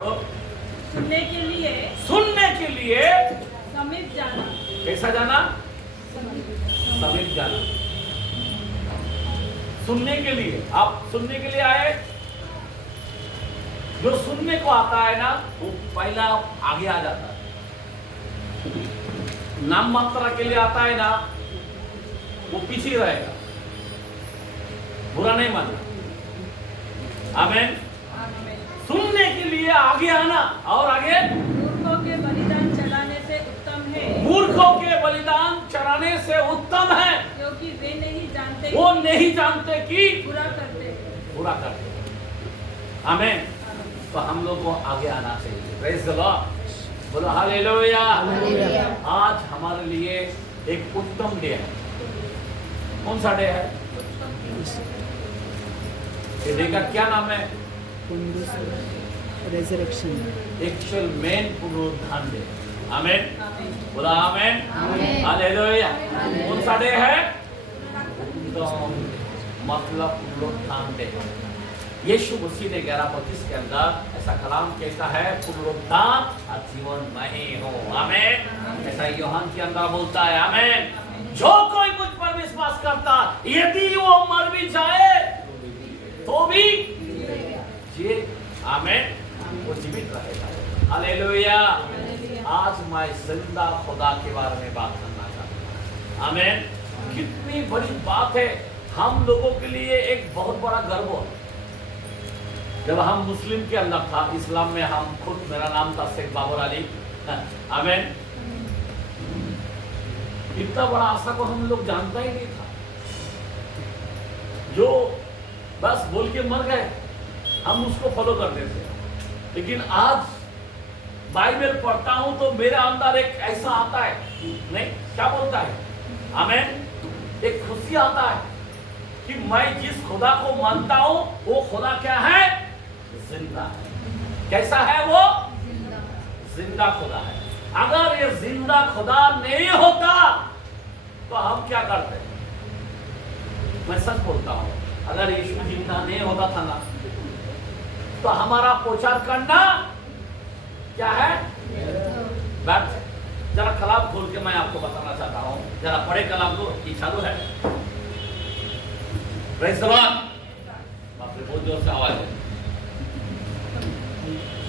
सुनने के लिए समीप जाना। कैसा जाना? समीप जाना। सुनने के लिए, आप सुनने के लिए आए। जो सुनने को आता है ना वो पहला आगे आ जाता है। नाम मात्रा के लिए आता है ना वो पीछे रहेगा, बुरा नहीं मानना। आमीन। सुनने के लिए आगे आना और आगे। मूर्खों के बलिदान चढ़ाने से उत्तम है। मूर्खों के बलिदान चढ़ाने से उत्तम है, क्योंकि वे नहीं जानते, वो नहीं जानते कि बुरा करते। आमीन। तो हम लोग को आगे आना चाहिए। प्रेज द लॉर्ड, बोलो हालेलुया। आज हमारे लिए एक उत्तम डे है। कौन सा डे है? ये डे का क्या नाम है? रेजरेक्शन, एक्चुअल मेन पुनरुत्थान डे। आमीन, बोला आमीन, हालेलुया। कौन सा डे है? मतलब पुनरुत्थान डे। यीशु मसीह ने 11:25 के अंदर ऐसा कलाम कहता है, पुनरुत्थान और जीवन मैं ही हूँ। आमीन। ऐसा यूहन्ना के अंदर बोलता है। आमीन। जो कोई मुझ पर विश्वास करता, यदि वो मर भी जाए तो भी जी, आमीन, वो जीवित रहेगा। हालेलुया। आज मैं जिंदा खुदा के बारे में बात करना चाहता हूँ। आमीन। कितनी बड़ी बात है। हम लोगों के लिए एक बहुत बड़ा गर्व है। जब हम मुस्लिम के अंदर था, इस्लाम में हम खुद, मेरा नाम था शेख बाबर अली। आमीन। इतना बड़ा आशा को हम लोग जानता ही नहीं था। जो बस बोल के मर गए, हम उसको फॉलो करते थे। लेकिन आज बाइबल पढ़ता हूं तो मेरे अंदर एक ऐसा आता है, नहीं क्या बोलता है? आमीन। एक खुशी आता है कि मैं जिस खुदा को मानता हूं वो खुदा क्या है? जिंदा है। कैसा है वो? जिंदा खुदा है। अगर ये जिंदा खुदा नहीं होता तो हम क्या करते? मैं सच बोलता हूं, अगर यीशु जिंदा नहीं होता था ना तो हमारा प्रचार करना क्या है? व्यर्थ है। जरा कलाम खोल के मैं आपको बताना चाहता हूं, जरा पढ़े कलाम को, ये चालू है। Praise the Lord. बाप रे, बहुत जोर से आवाज है।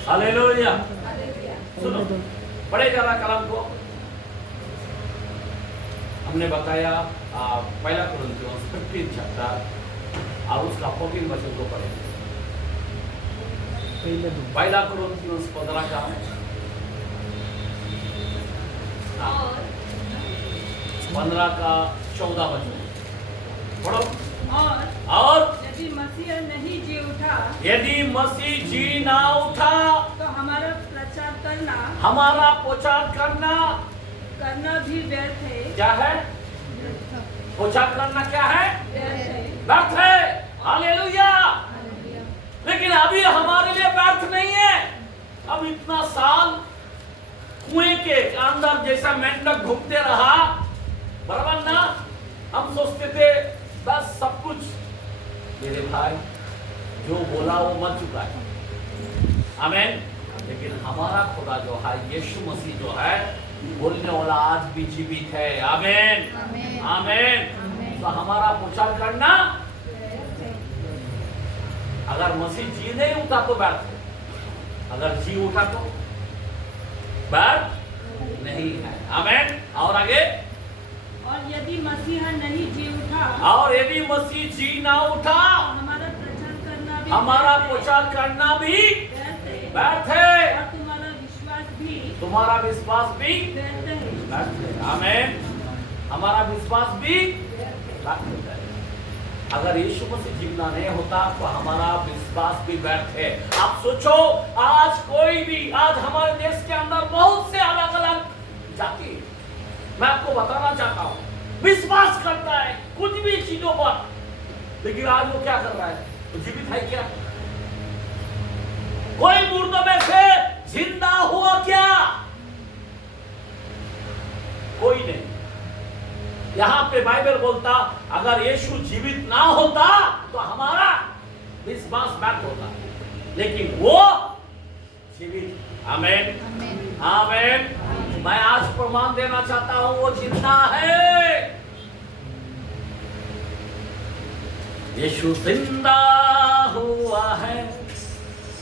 हालेलुया। सुनो, पढ़े जरा कलाम को। हमने बताया पहला कुरिन्थियों 15 चैप्टर और उसका 14 वचन को पढ़ेंगे। पहला कुरिन्थियों 15 का 15 का 14 वचन पढ़ो। और यदि मसीह नहीं जी उठा, यदि मसीह जी ना उठा तो हमारा प्रचार करना भी व्यर्थ है। क्या है? प्रचार करना क्या है? व्यर्थ है। हालेलुया। लेकिन अभी हमारे लिए व्यर्थ नहीं है। अब इतना साल कुएं के अंदर जैसा मेंढक घूमते रहा, बराबर ना? हम सोचते थे बस सब कुछ, मेरे भाई जो बोला वो मर चुका है। आमीन। लेकिन हमारा खुदा जो है, यीशु मसीह जो है, बोलने वाला आज भी जीवित है। आमीन, आमीन। तो हमारा प्रचार करना, अगर मसीह जी नहीं उठा तो व्यर्थ है, अगर जी उठा तो व्यर्थ नहीं है। आमीन। और आगे, और यदि मसीह नहीं जी उठा, और यदि मसीह जी ना उठा, हमारा प्रचार करना भी व्यर्थ है। और तुम्हारा विश्वास भी व्यर्थ है। व्यर्थ है। आमीन। हमारा विश्वास भी व्यर्थ है। अगर यीशु मसीह जिंदा नहीं होता तो हमारा विश्वास भी व्यर्थ है। आप सोचो, आज कोई भी, आज हमारे देश के अंदर बहुत से अलग अलग जाति, मैं आपको बताना चाहता हूं, विश्वास करता है कुछ भी चीजों पर, लेकिन आज वो क्या कर रहा है? तो जीवित है क्या? कोई मुर्दों में से जिंदा हुआ क्या? कोई नहीं। यहां पे बाइबल बोलता, अगर यीशु जीवित ना होता तो हमारा विश्वास व्यर्थ होता, लेकिन वो आमीन आमीन। मैं आज प्रमाण देना चाहता हूं वो जिंदा है। यीशु जिंदा हुआ है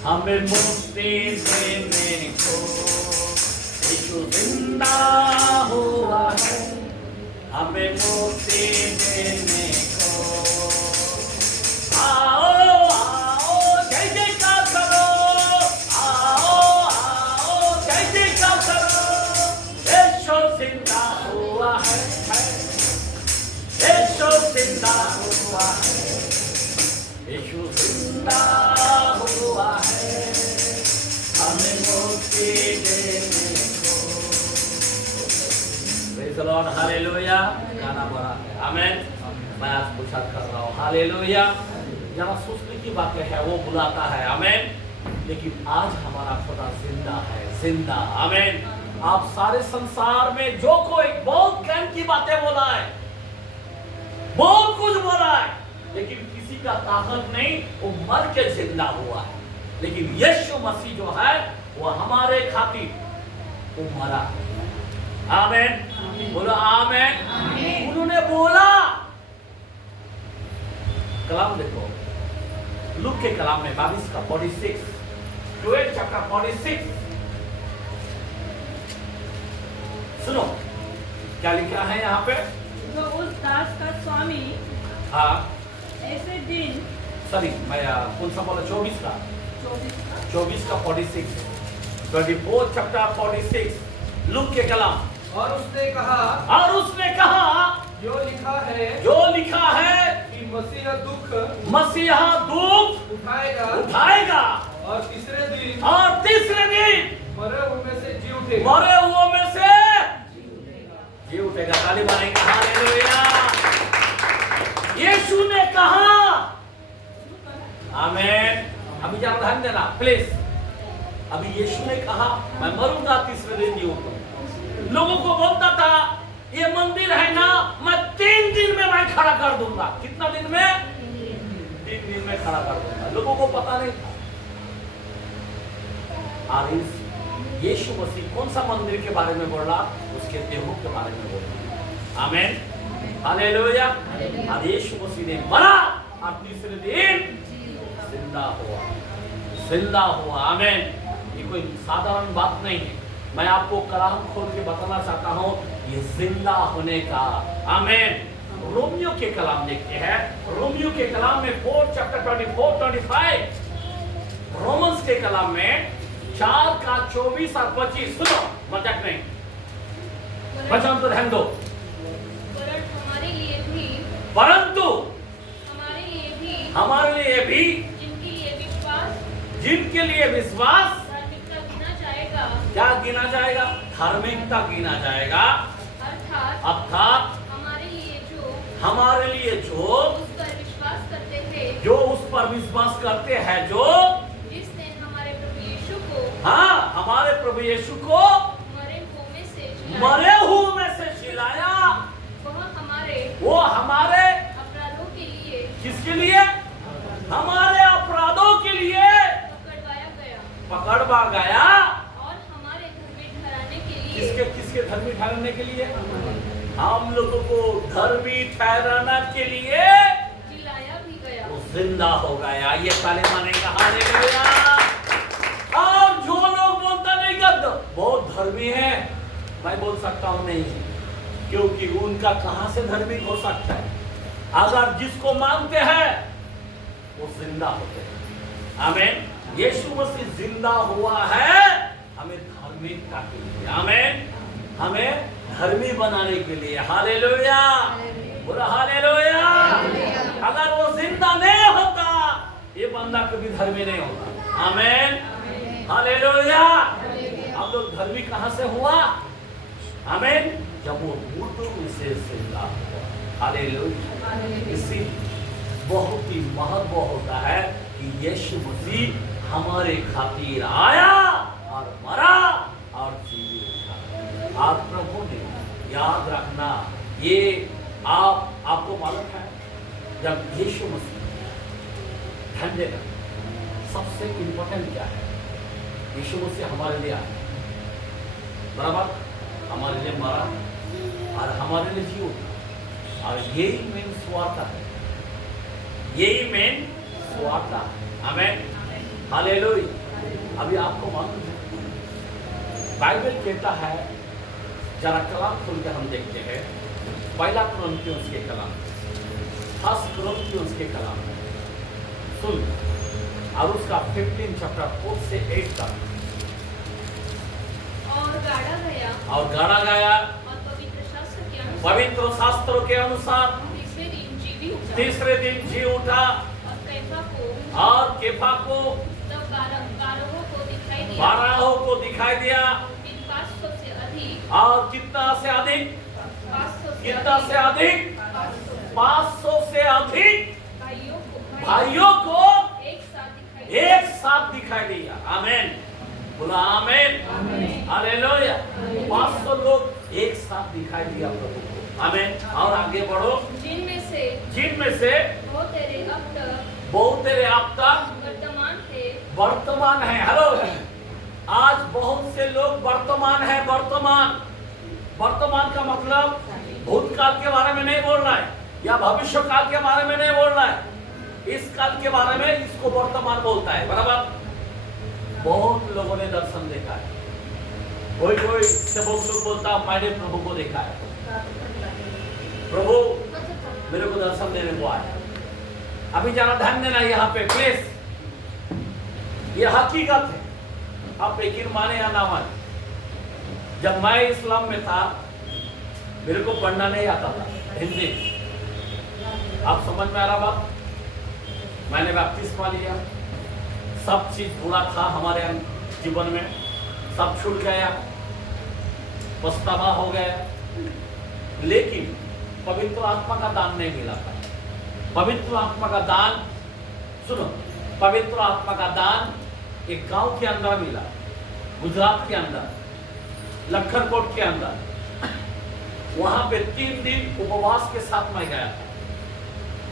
हमें मुक्ति देने को। यीशु जिंदा हुआ है हमें मुक्ति देने को। आओ आओ जय जयकार करो, आओ आओ जय जयकार करो। यीशु जिंदा हुआ है, यीशु जिंदा हुआ है, यीशु जिंदा हुआ है हमें मुक्ति देने को। Praise the Lord, hallelujah. गाना बड़ा है, आमीन। मैं आज पूछा कर रहा हूँ, हालेलुया। जरा सोचने की बातें है वो बुलाता है, आमीन। लेकिन आज हमारा खुदा जिंदा है, जिंदा, आमीन। आप सारे संसार में जो कोई बहुत ज्ञान की बातें बोला है, बहुत कुछ बोला है, लेकिन किसी का ताकत नहीं, वो मर के जिंदा हुआ है। लेकिन यीशु मसीह जो है वो हमारे खातिर वो मरा, आमीन। बोलो आमीन। उन्होंने बोला, कलाम देखो, लूक के कलाम में 22 का 46, 12 चैप्टर 46, सुनो क्या लिखा है यहाँ पे। तो उस दास का स्वामी हाँ ऐसे दिन, सॉरी मैं कौन सा बोला, 24 का 46, 24 चैप्टर 46, लूक के कलाम। और उसने कहा जो लिखा है कि मसीहा दुख उठाएगा और तीसरे दिन मरे हुओं में से जी उठेगा। ताली बजाएंगे, हालेलुया। यीशु ने कहा, आमीन। अभी जरा ध्यान देना प्लीज। अभी यीशु ने कहा मैं मरूंगा, तीसरे दिन जी उठूंगा। लोगों को बोलता था ये मंदिर है ना, मैं 3 दिन में मैं खड़ा कर दूंगा। कितना दिन में? 3 दिन में खड़ा कर दूंगा। लोगों को पता नहीं था। और इस यीशु मसीह कौन सा मंदिर के बारे में बोल रहा? उसके देहों के बारे में बोल रहा। आमीन, हालेलुया। और यीशु मसीह ने मरा और तीसरे दिन जिंदा हुआ, आमीन। ये कोई साधारण बात नहीं है। मैं आपको कलाम खोल के बताना चाहता हूँ ये जिंदा होने का, आमीन। रोमियो के कलाम देखते हैं। रोमियो के कलाम में 4 चैप्टर 24, 25, रोमन्स के कलाम में 4 का 24 और 25। सुनो, मजाक नहीं, वचन तो ध्यान दो। परंतु हमारे लिए भी जिनके लिए विश्वास क्या गिना जाएगा? धार्मिकता गिना जाएगा। अर्थात हमारे लिए जो उस पर विश्वास करते हैं, जो उस पर विश्वास करते हैं, जो जिसने हमारे प्रभु यीशु को, हाँ, हमारे प्रभु यीशु को मरे हुए में से जिलाया, वो हमारे अपराधों के लिए, किसके लिए? हमारे अपराधों के लिए पकड़वा गया और हमारे धर्मी ठहराने के लिए, किसके धर्मी ठहराने के लिए? हम लोगों को धर्मी ठहराने के लिए जिलाया भी गया। वो जिंदा हो गया। ये ताली मानेगा, हालेलुया। और जो लोग बोलता नहीं करते बहुत धर्मी है, मैं बोल सकता हूँ नहीं, क्योंकि उनका कहां से धार्मिक हो सकता है? अगर जिसको मानते हैं वो जिंदा होते हैं, आमीन। यीशु मसीह जिंदा हुआ है हमें धार्मिकता के लिए, आमीन, हमें धर्मी बनाने के लिए, हालेलुया, बोला हालेलुया। अगर वो जिंदा नहीं होता ये बंदा कभी धर्मी नहीं होता, आमीन, हालेलुया। हम लोग धर्मी कहां से हुआ? आमीन, जब वो मुर्दों में से जिंदा हुआ, हालेलुया। इसी बहुत ही महत्व होता है कि यीशु मसीह हमारे खातिर आया और मरा और जी उठा। आप प्रभु ने, याद रखना, ये आपको मालूम है, जब यीशु मसीह, ध्यान देना, सबसे इंपॉर्टेंट क्या है? यीशु मसीह हमारे लिए आया, बराबर हमारे लिए मरा और हमारे लिए जी उठा, और यही मेन स्वार्थ है, यही मेन स्वार्थ है। आमेन, हालेलुया। अभी आपको मालूम है बाइबल कहता है, जरा कलाम खोल के हम देखते हैं, पहला कुरिन्थियों के कलाम, फर्स्ट कुरिन्थियों के कलाम सुन, और उसका 15 चैप्टर 4 से 8 तक। और गाड़ा गया और पवित्र शास्त्रों के अनुसार तीसरे दिन जी उठा, और केफा को तब 12 को दिखाई दिया, 500 से अधिक, और कितना से अधिक, 500 से अधिक 500 से अधिक भाइयों को एक साथ दिखाई दिया। आमेन, बोला आमेन, हालेलुया। 500 लोग एक साथ दिखाई दिया प्रभु को। आमेन। और आगे बढ़ो, जिनमें से बहुत तेरे अब तक वर्तमान है। हेलो, आज बहुत से लोग वर्तमान है। वर्तमान का मतलब भूतकाल के बारे में नहीं बोल रहा है, या भविष्य काल के बारे में नहीं बोल रहा है, इस काल के बारे में इसको वर्तमान बोलता है, बराबर। बहुत लोगों ने दर्शन देखा है, कोई से बहुत लोग बोलता मैंने प्रभु को देखा है, प्रभु मेरे को दर्शन देने को आया। अभी जरा ध्यान देना यहाँ पे प्लीज, ये हकीकत है, आप यकीन माने या ना माने। जब मैं इस्लाम में था, मेरे को पढ़ना नहीं आता था हिंदी, आप समझ में आ रहा बात। मैंने बपतिस्मा लिया, सब चीज पूरा था हमारे जीवन में, सब छूट गया, पछतावा हो गया, लेकिन पवित्र आत्मा का दान नहीं मिला था। पवित्र आत्मा का दान, सुनो, पवित्र आत्मा का दान एक गांव के अंदर मिला, गुजरात के अंदर, लखनकोट के अंदर। वहां पे 3 दिन उपवास के साथ मैं गया था,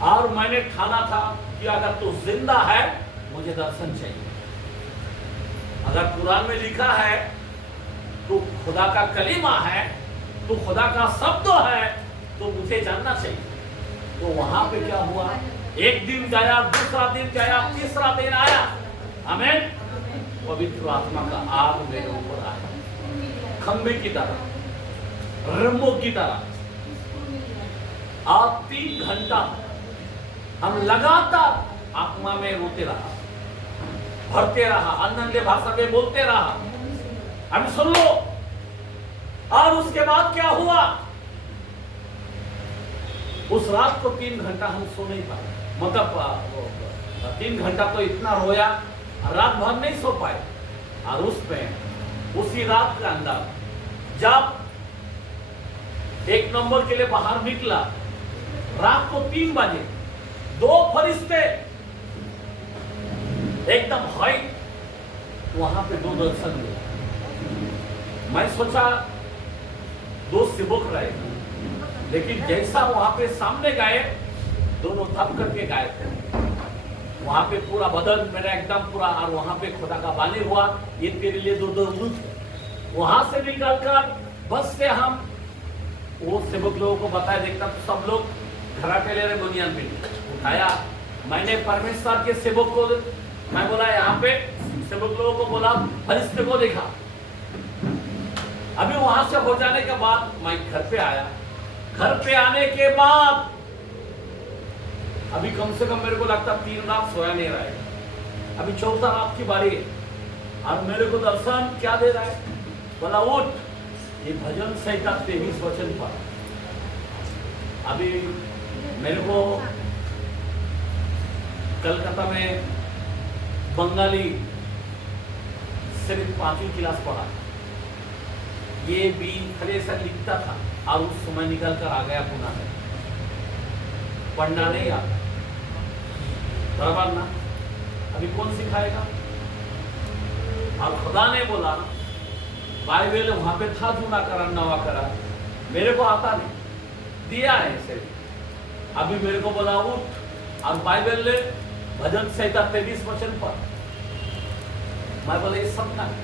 और मैंने ठाना था कि अगर तू जिंदा है मुझे दर्शन चाहिए। अगर कुरान में लिखा है तू खुदा का कलीमा है, तू खुदा का शब्द है, तो मुझे जानना चाहिए। तो वहां पे क्या हुआ, एक दिन गया, दूसरा दिन गया, तीसरा दिन आया। आमीन। पवित्र आत्मा का आग मेरे ऊपर आया, खंबे की तरह, रंबो की तरह। और 3 घंटा हम लगातार आत्मा में रोते रहा, भरते रहा, अन्य भाषा में बोलते रहा। अभी सुन लो। और उसके बाद क्या हुआ, उस रात को 3 घंटा हम सो नहीं पाए, मतलब 3 घंटा तो इतना रोया, रात भर नहीं सो पाए। और उसमें उसी रात के अंदर जब 1 नंबर के लिए बाहर निकला, रात को 3 बजे 2 फरिश्ते एकदम हाइट, वहां पे 2 दर्शन हुए। मैं सोचा 2 सेवक रहेगा, लेकिन जैसा वहां पे सामने गए, दोनों थप करके गायब थे। वहां पे पूरा बदन मेरा एकदम पूरा, और वहां पे खुदा का वाणी हुआ, ये तेरे लिए 2 दूत है। वहां से निकलकर बस से हम वो सेवक लोगों को बताया, देखता तो सब लोग खराटे ले रहे, बुनियाद में उठाया। मैंने परमेश्वर के सेवक को, मैं बोला यहाँ पे सेवक लोगों को बोला, फरिश्ते को देखा। अभी वहां से हो जाने के बाद मैं घर पे आया। घर पे आने के बाद अभी कम से कम मेरे को लगता 3 रात सोया नहीं रहा है। अभी 4था रात की बारी है, और मेरे को दर्शन क्या दे रहा है, बोला उठ, ये भजन संहिता 23 वचन पर। अभी मेरे को कलकत्ता में बंगाली सिर्फ 5वीं क्लास पढ़ा, ये भी खाली ऐसा लिखता था, और उस समय निकल कर आ गया पुणे में। पढ़ना नहीं आता, बराबर ना। अभी कौन सिखाएगा। और खुदा ने बोला, बाइबल वहां पे था, जूना करा नवा करा, मेरे को आता नहीं, दिया है इसे। अभी मेरे को बोला उठ, और बाइबल ने भजन संहिता 23 वचन पर मैं बोले ये सपना है।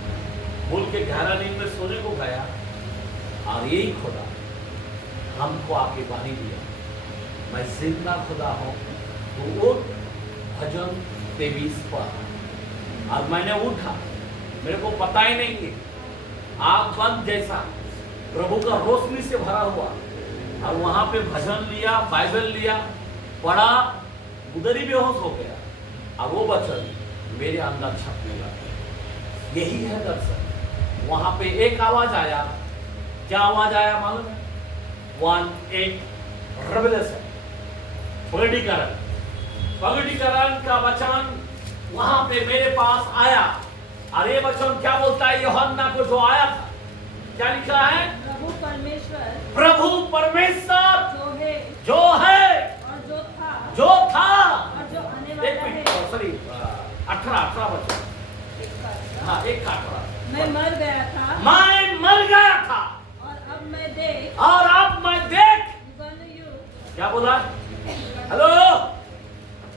बोल के गहरा नींद में सोने को गया और यही खुदा हमको आके बानी दिया, मैं जिंदा खुदा हूं। तो वो भजन 23 पर और मैंने उठा, मेरे को पता ही नहीं है, आँख बंद जैसा प्रभु का रोशनी से भरा हुआ, और वहां पे भजन लिया, बाइबल लिया, पढ़ा, उधर ही बेहोश हो गया और वो वचन मेरे अंदर छपने लगा। यही है दर्शन। वहां पे एक आवाज आया, क्या आवाज आया मालूम है? 1:8 रेवलेशन, प्रकटीकरण का वचन वहां पे मेरे पास आया। और ये वचन क्या बोलता है? यूहन्ना को जो आया था, क्या लिखा है? प्रभु परमेश्वर जो है और जो था और जो आने एक वाला मिनट, है। सॉरी 18 वचन, हाँ 1:18। मैं मर गया था और अब मैं देख, युगानुयुग क्या बोला? हेलो,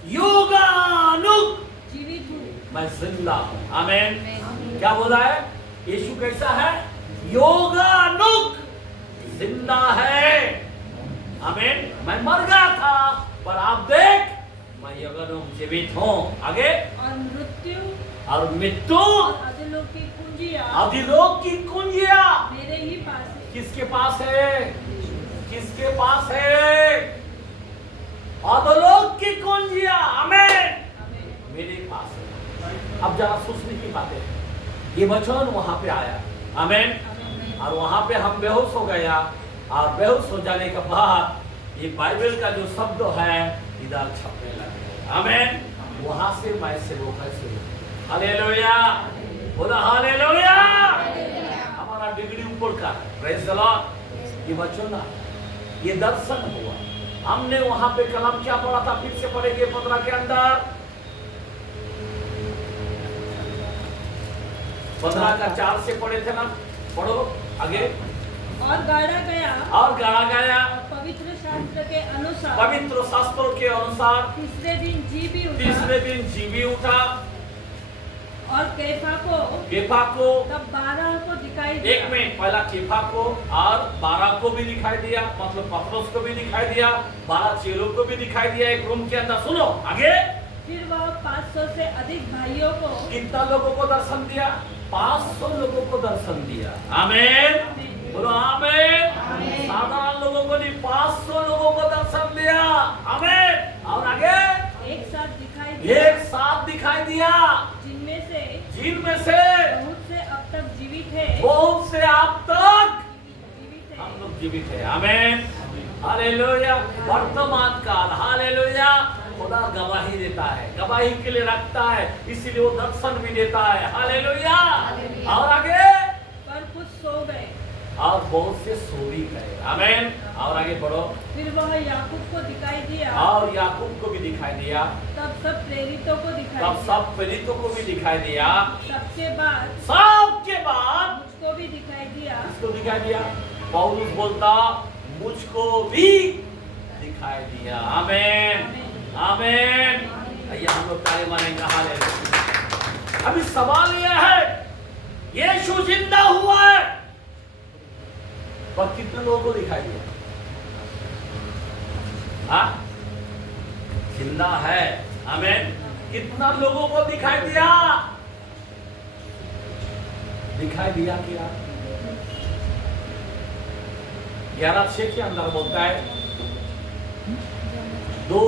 युगानुग जीवित हूँ। मैं जिंदा हूं। आमीन। क्या बोला है? यीशु कैसा है? योगानुग जिंदा है। आमीन। मैं मर गया था पर आप देख, मैं योगानुग जीवित हूं। आगे, और मृत्यु और और अधोलोक की कुंजियाँ अधोलोक की कुंजिया मेरे ही पास है। किसके पास है? किसके पास है? अधोलोक की कुंजिया, आमीन, आमीन। मेरे पास है। अब जरा सोचने की बात है, ये वचन वहां पे आया, आमीन, और वहां पे हम बेहोश हो गया, और बेहोश हो जाने के बाद ये बाइबल का जो शब्द है इधर छपने लगे, आमीन। वहां से मैं से वो कैसे, हालेलुया, बोला हालेलुया। हमारा डिग्री ऊपर का, प्रेज द लॉर्ड। ये वचन, ये दर्शन हुआ। हमने वहां पे कलम क्या पढ़ा था? फिर से पढ़ेंगे 15 के अंदर, 15 का 4 से पढ़े थे ना, पढ़ो आगे। और गाड़ा गया और गाड़ा गया और पवित्र शास्त्र के अनुसार पवित्र शास्त्रों के अनुसार तीसरे दिन तीसरे दिन जीवी उठा। और केफा को तब 12 को दिखाई दिया। एक मिनट, पहला केफा को और 12 को भी दिखाई दिया, मतलब पतरस को भी दिखाई दिया, 12 चेलों को भी दिखाई दिया एक रूम के अंदर। सुनो आगे। फिर वह 500 से अधिक भाइयों को, कितना लोगों को दर्शन दिया? 500 लोगों को दर्शन दिया, आमीन, बोलो आमीन। साधारण लोगों को नहीं, 500 लोगों को दर्शन दिया, आमीन। और आगे एक साथ दिखाई दिया, जिनमें से बहुत से अब तक जीवित है, बहुत से आप तक जीवित है। हम लोग जीवित है, आमीन, हालेलुया। वर्तमान काल, हालेलुया, खुदा गवाही देता है, गवाही के लिए रखता है, इसीलिए वो दर्शन भी देता है, हालेलुया। और आगे, पर कुछ सो गए और बहुत से सो भी गए, आमीन। और आगे बढ़ो। फिर वह याकूब को दिखाई दिया, और याकूब को भी दिखाई दिया, तब सब प्रेरितों को दिखाई तब दिया, सब प्रेरितों को भी दिखाई दिया, सबके बाद सबके बाद मुझको भी दिखाई दिया। किसको दिखाई दिया? पौलुस बोलता, मुझको भी दिखाई दिया, आमीन, आमीन। आइए हम लोग ताली मारेंगे, हालेलुया। अभी सवाल यह है, यीशु जिंदा हुआ है पर कितने लोगों को दिखाई दिया? हाँ, जिंदा है, आमीन। कितना लोगों को दिखाई दिया? दिखाई दिया क्या? 11:6 के अंदर बोलता है, 2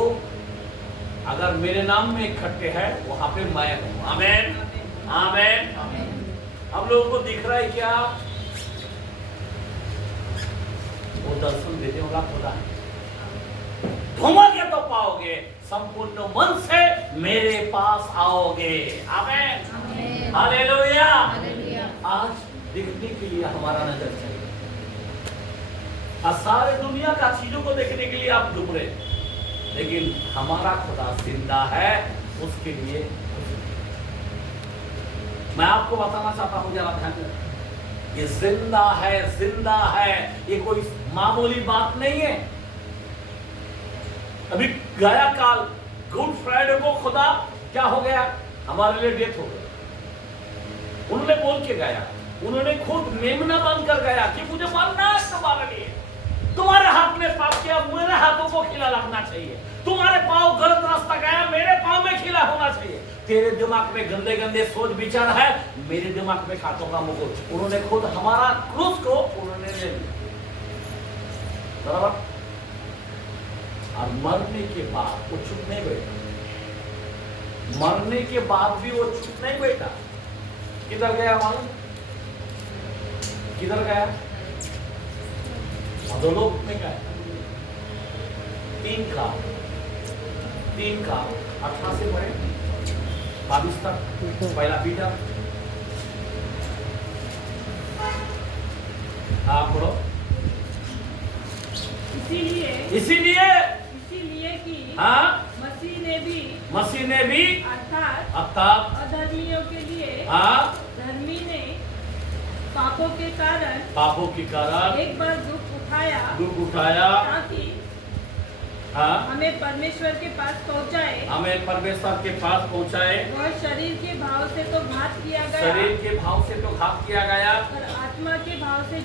अगर मेरे नाम में इकट्ठे हैं वहां पे मैं हूं, आमीन, आमीन। हम लोगों को दिख रहा है क्या? वो दर्शन देने वाला खुदा है। घूमोगे तो पाओगे, संपूर्ण मन से मेरे पास आओगे, आमीन, हालेलुया। आज देखने के लिए हमारा नजर चाहिए, और सारे दुनिया का चीजों को देखने के लिए आप ढूंढ रहे, लेकिन हमारा खुदा जिंदा है, उसके लिए मैं आपको बताना चाहता हूं, जरा ध्यान दें, ये जिंदा है, जिंदा है, ये कोई मामूली बात नहीं है। अभी गया काल गुड फ्राइडे को खुदा क्या हो गया? हमारे लिए डेथ हो गया, उन्होंने बोल के गया, उन्होंने खुद मेमना बन कर गया कि मुझे मरना है तुम्हारे लिए। तुम्हारे हाथ में पाप किया, मेरे हाथों को खिला लगना चाहिए। तुम्हारे पांव गलत रास्ता गया, मेरे पांव में खिला होना चाहिए। तेरे दिमाग में गंदे गंदे सोच विचार है, मेरे दिमाग में खातों का मुकुट। उन्होंने खुद हमारा क्रूस को उन्होंने ले लिया, बराबर। और मरने के बाद वो चुप नहीं बैठा, मरने के बाद भी वो चुप नहीं बैठा। किधर गया मालूम? किधर गया? अधोलोक में गया। 3 का 18 से पढ़े 22 तक, पहला पीटर। हाँ पढ़ो। इसीलिए कि हाँ मसीह ने भी अर्थात अधर्मियों के लिए हाँ धर्मी ने पापों के कारण एक बार दुख उठाया ताकि हाँ हमें परमेश्वर के पास पहुँचाए। वह शरीर के भाव से तो घात किया गया, और आत्मा के भाव से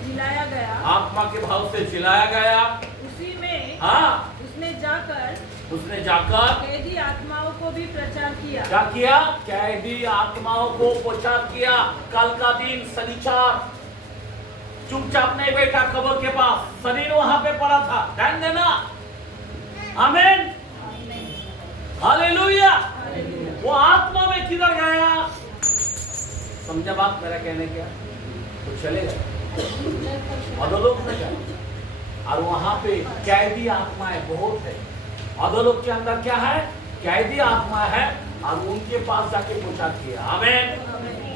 जिलाया गया। उसी में हाँ उसने जाकर कैदी आत्माओं को भी प्रचार किया। क्या किया? कैदी आत्माओं को प्रचार किया। कल का दिन शनिवार, चुपचाप नहीं बैठा कब्र के पास, शरीर वहां पे पड़ा था। ध्यान देना, आमीन, हालेलुया। वो आत्मा में किधर गया? समझा बात मेरा कहने क्या? तो चले गए अधोलोक में गए, और वहां पे कैदी आत्माएं बहुत है। अधोलोक के अंदर क्या है? कैदी आत्मा है, और उनके पास जाके प्रचार किया। आमीन।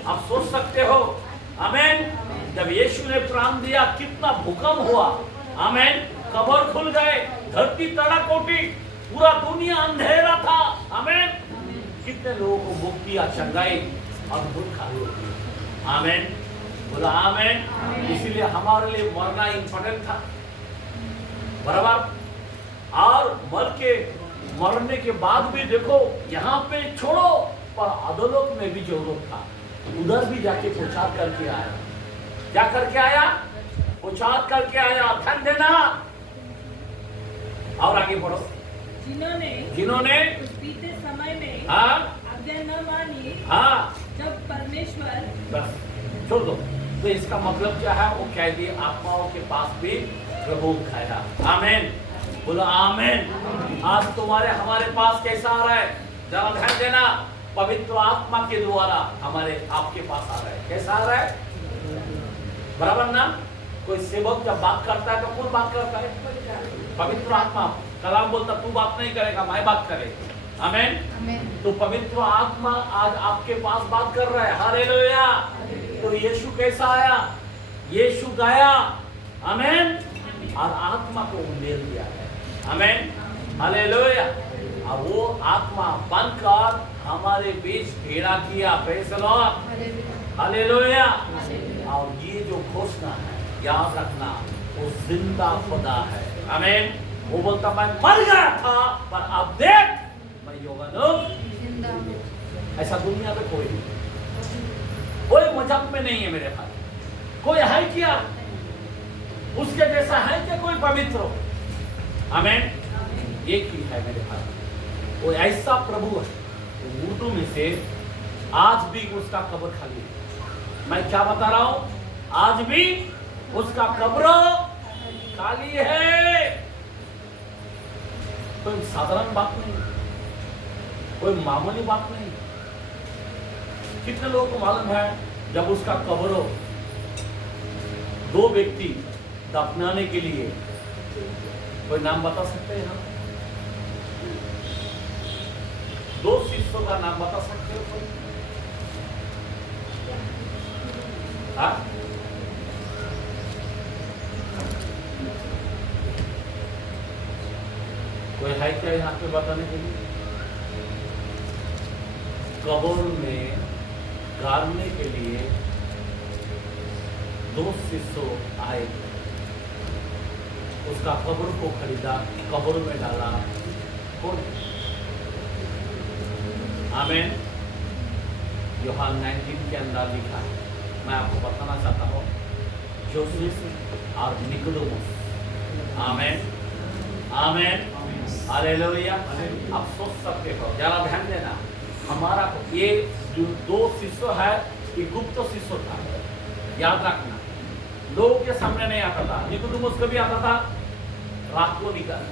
आप सोच सकते हो, आमीन, जब यीशु ने प्राण दिया कितना भूकंप हुआ। आमीन, कब्र खुल गए, धरती तड़ाकोटी, पूरा दुनिया अंधेरा था। आमीन, कितने लोगों को मुक्ति चंगाई अद्भुत कार्य होती है। आमीन, बोला आमीन। इसीलिए हमारे लिए मरना इंपॉर्टेंट था, बराबर। और मरने के बाद भी देखो, यहाँ पे छोड़ो, पर अधोलोक में भी जरूरत था, उधर भी जाके प्रचार करके आया। क्या करके आया? प्रचार करके आया। ध्यान देना, और आगे बढ़ो। जिन्होंने उस बीते समय में हाँ आज्ञा न मानी, हाँ जब परमेश्वर, बस छोड़ दो। तो इसका मतलब क्या है? वो कैदी आत्माओं के पास भी प्रभु खाया। आमीन, बोलो आमीन। आज तुम्हारे हमारे पास कैसा आ रहा है? जरा ध्यान देना, पवित्र आत्मा के द्वारा हमारे आपके पास आ रहा है। कैसा आ रहा है? बराबर ना? कोई सेवक जब बात करता है तो कौन बात करता है? पवित्र आत्मा। कलाम बोलता तू बात नहीं करेगा, मैं बात करेगा। आमीन। तो पवित्र आत्मा आज आपके पास बात कर रहा है। हालेलुया। तो यीशु कैसा आया? यीशु गया, आमीन, और आत्मा को ले लिया है। आमीन, हालेलुया। और वो आत्मा बनकर हमारे बीच भेड़ा किया। Praise the Lord, hallelujah. और ये जो घोषणा है, याद रखना, वो जिंदा खुदा है। आमीन। वो बोलता मैं मर गया था, पर अब देख मैं जिंदा हूं। ऐसा दुनिया में कोई नहीं, कोई मजाक में नहीं है मेरे भाई। कोई है क्या उसके जैसा? है क्या कोई पवित्र हो? आमीन। एक ही है मेरे भाई, वो ऐसा प्रभु है। तो उर्दू में से आज भी उसका कब्र खाली है। मैं क्या बता रहा हूं? आज भी उसका कब्र खाली है। कोई साधारण बात नहीं, कोई मामूली बात नहीं। कितने लोगों को मालूम है, जब उसका कब्र हो, 2 व्यक्ति दफनाने के लिए, कोई नाम बता सकते हैं? 2 शिष्यों का नाम बता सकते हो कोई? हाँ? कोई है क्या यहाँ पे बताने के लिए? कब्र में गाड़ने के लिए 2 शिष्य आए, उसका कब्र को खरीदा, कब्र में डाला। कौन? आमीन, यूहन्ना 19 के अंदर लिखा है। मैं आपको बताना चाहता हूँ, जोसेफ और निकोदेमुस। आमेन, आमेन, हालेलुया। आप सोच सकते हो, जरा ध्यान देना, हमारा ये जो दो शिष्य है, ये गुप्त शिष्य था, याद रखना। लोगों के सामने नहीं आता था। निकोदेमुस कभी आता था, रात को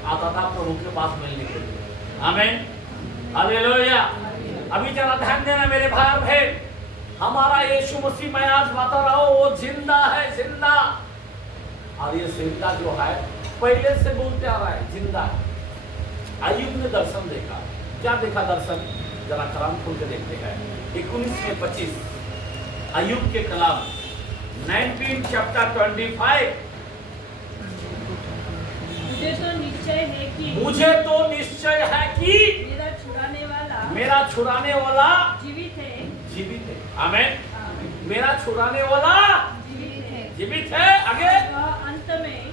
आता था प्रभु के पास मिलने के लिए। आमेन, हालेलुया। अभी जरा ध्यान देना मेरे भाई और बहन, हमारा यीशु मसीह, मैं आज बता रहा हूँ, वो जिंदा है, जिंदा। और ये जिंदा जो है पहले से बोलते आ रहा है, जिंदा है। अय्यूब ने दर्शन देखा। क्या देखा दर्शन? जरा कलाम खोल के देखते हैं। 19 में 25 अय्यूब के कलाम 19 चैप्टर 25। मुझे तो निश्चय है कि मेरा छुड़ाने वाला जीवित है। आमेन। मेरा छुड़ाने वाला जीवित है। आगे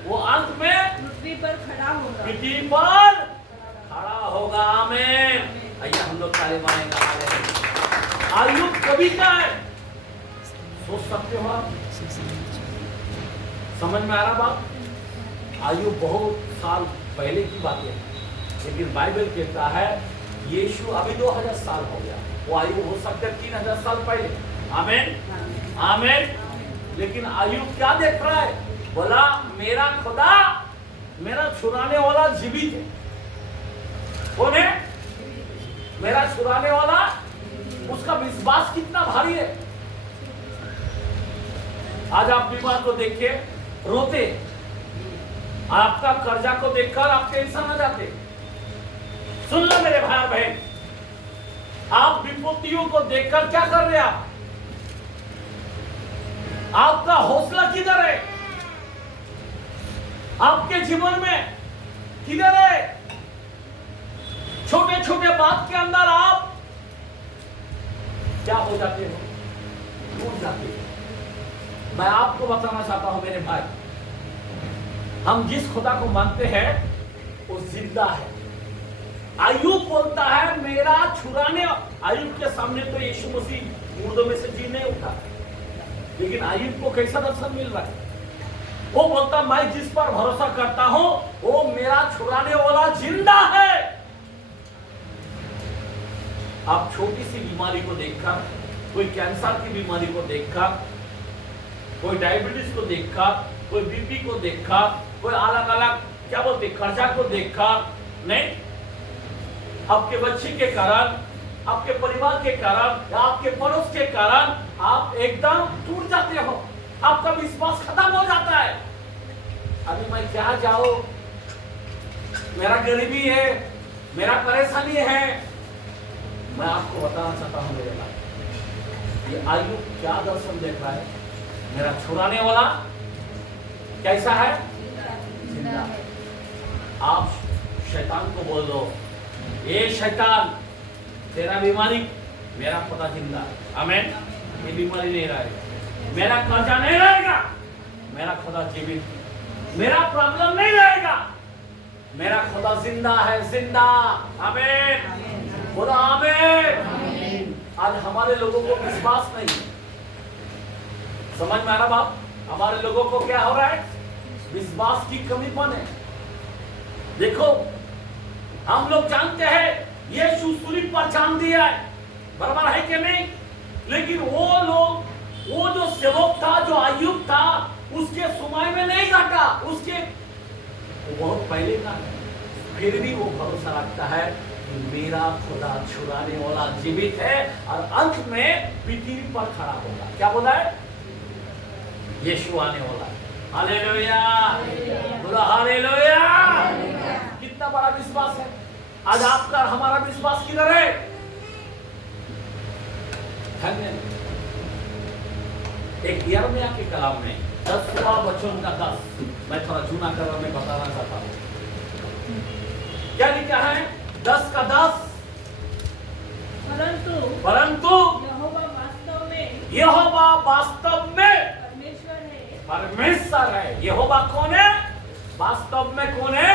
वो अंत में पृथ्वी पर खड़ा होगा। आमेन। आइए हम लोग ताली मारेंगे। अय्यूब कभी का है, सोच सकते हो आप? समझ में आ रहा बात? अय्यूब बहुत साल पहले की बात है, लेकिन बाइबल कहता है यीशु अभी 2000 साल हो गया। वो अय्यूब हो सकता है 3000 साल पहले। आमेन, आमेन। लेकिन अय्यूब क्या देख रहा है? बोला मेरा खुदा, मेरा छुड़ाने वाला जीवित है। कौन है? मेरा छुड़ाने वाला। उसका विश्वास कितना भारी है। आज आप बीमार को देख के रोते, आपका कर्जा को देखकर आप टेंशन आ जाते। सुन लो मेरे भाई बहन, आप विपत्तियों को देखकर क्या कर रहे हैं? आपका हौसला किधर है? आपके जीवन में किधर है? छोटे छोटे बात के अंदर आप क्या हो जाते हो? टूट जाते हो। मैं आपको बताना चाहता हूं मेरे भाई, हम जिस खुदा को मानते हैं वो जिंदा है। अय्यूब बोलता है मेरा छुड़ाने। अय्यूब के सामने तो यीशु मसीह मुर्दों में से जी नहीं उठा, लेकिन अय्यूब को कैसा दर्शन मिल रहा है? वो बोलता मैं जिस पर भरोसा करता हूं वो मेरा छुड़ाने वाला जिंदा है। आप छोटी सी बीमारी को देखकर, कोई कैंसर की बीमारी को देखकर, कोई डायबिटीज को देखकर, कोई बीपी को देखकर, कोई अलग अलग क्या बोलते कर्जा को देखकर, नहीं, आपके बच्चे के कारण, आपके परिवार के कारण, या आपके पड़ोस के कारण आप एकदम टूट जाते हो। आपका विश्वास खत्म हो जाता है। अभी मैं क्या जाऊं, मेरा गरीबी है, मेरा परेशानी है। मैं आपको बताना चाहता हूं मेरे भाई, ये अय्यूब क्या दर्शन देख रहा है? मेरा छुड़ाने वाला कैसा है? जिंदा है। आप शैतान को बोल दो, ये शैतान तेरा बीमारी, मेरा खुदा जिंदा है। आमीन। ये बीमारी नहीं रहेगा, मेरा कर्जा नहीं रहेगा, मेरा खुदा जीवित, मेरा प्रॉब्लम नहीं रहेगा, मेरा खुदा जिंदा है, जिंदा। आमीन। बोला आमीन। आज हमारे लोगों को विश्वास नहीं है। समझ में आ रहा बात? हमारे लोगों को क्या हो रहा है? विश्वास की कमीपन है। देखो, हम लोग जानते हैं यीशु सूली पर जान दिया है, बराबर है कि नहीं? लेकिन वो लोग, वो जो सेवक था, जो अय्यूब था, उसके समय में नहीं घटा, उसके वो बहुत पहले का है। फिर भी वो भरोसा रखता है मेरा खुदा छुड़ाने वाला जीवित है और अंत में पृथ्वी पर खड़ा होगा। क्या बोला है? यीशु आने वाला है। हालेलुया, बोला हालेलुया। कितना बड़ा विश्वास है। आज आपका हमारा विश्वास किधर है? एक यिर्मयाह के कलाम में 10वां वचन का 10, मैं थोड़ा जूना कर मैं बताना चाहता हूं। क्या लिखा है? 10 का 10। परंतु यहोवा वास्तव में परमेश्वर है। यहोवा कौन है? वास्तव में कौन है?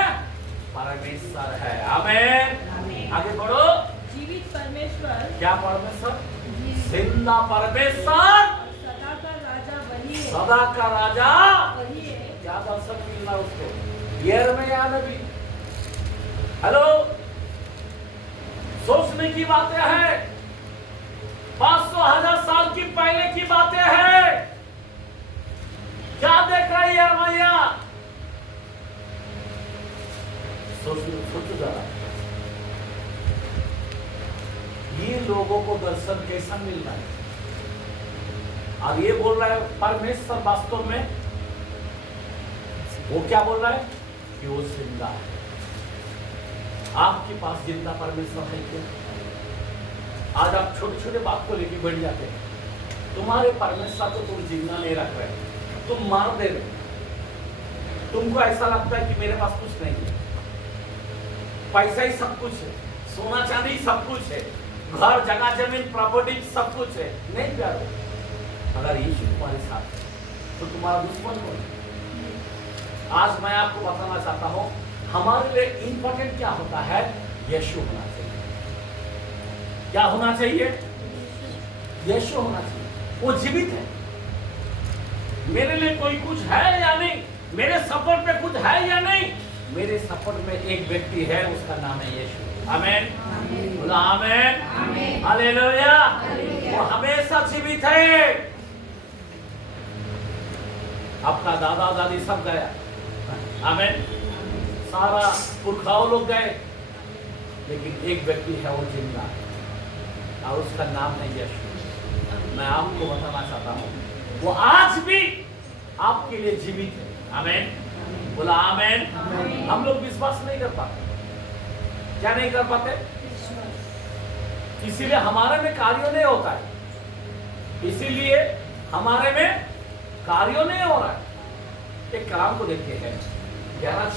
परमेश्वर है। आमीन। आगे बढ़ो। जीवित परमेश्वर। क्या परमेश्वर? जिंदा परमेश्वर और सदा का राजा वही है। सदा का राजा वही है। क्या दर्शन मिल रहा है उसको? यिर्मयाह नबी। हेलो, सोचने की बातें हैं, 500,000 साल की पहले की बातें हैं। क्या देख रहा है यिर्मयाह? सोचो जरा, ये लोगों को दर्शन कैसा मिल रहा है? और ये बोल रहा है परमेश्वर वास्तव में वो क्या बोल रहा है कि वो जिंदा है। आपके पास जिंदा परमेश्वर है क्या? आज आप छोटे छोटे बात को लेके बैठ जाते हैं। तुम्हारे परमेश्वर को तुम जिंदा नहीं रख रहे, तुम मार दे रहे। तुमको ऐसा लगता है कि मेरे पास कुछ नहीं है, पैसा ही सब कुछ है, सोना चांदी सब कुछ है, घर जगह जमीन प्रॉपर्टी सब कुछ है। नहीं प्यारो, अगर यीशु तुम्हारे साथ है तो तुम्हारा दुश्मन कौन है? आज मैं आपको बताना चाहता हूं, हमारे लिए इंपॉर्टेंट क्या होता है? यीशु होना चाहिए। क्या होना चाहिए? यीशु होना चाहिए। वो जीवित है। मेरे लिए कोई कुछ है या नहीं, मेरे सफर पे कुछ है या नहीं, मेरे सफर में एक व्यक्ति है, उसका नाम है यीशु। आमीन, बोला आमीन, हालेलुया। वो हमेशा जीवित है। आपका दादा दादी सब गया, आमीन, सारा पुरखाओं लोग गए, लेकिन एक व्यक्ति है वो जिंदा है और उसका नाम है यीशु। मैं आपको बताना चाहता हूँ, वो आज भी आपके लिए जीवित है। आमीन, बोला आमीन। हम लोग विश्वास नहीं कर पाते। क्या नहीं कर पाते? इसीलिए हमारे में कार्य नहीं होता है, इसीलिए हमारे में कार्य नहीं हो रहा है। एक कलाम को देखते हैं 11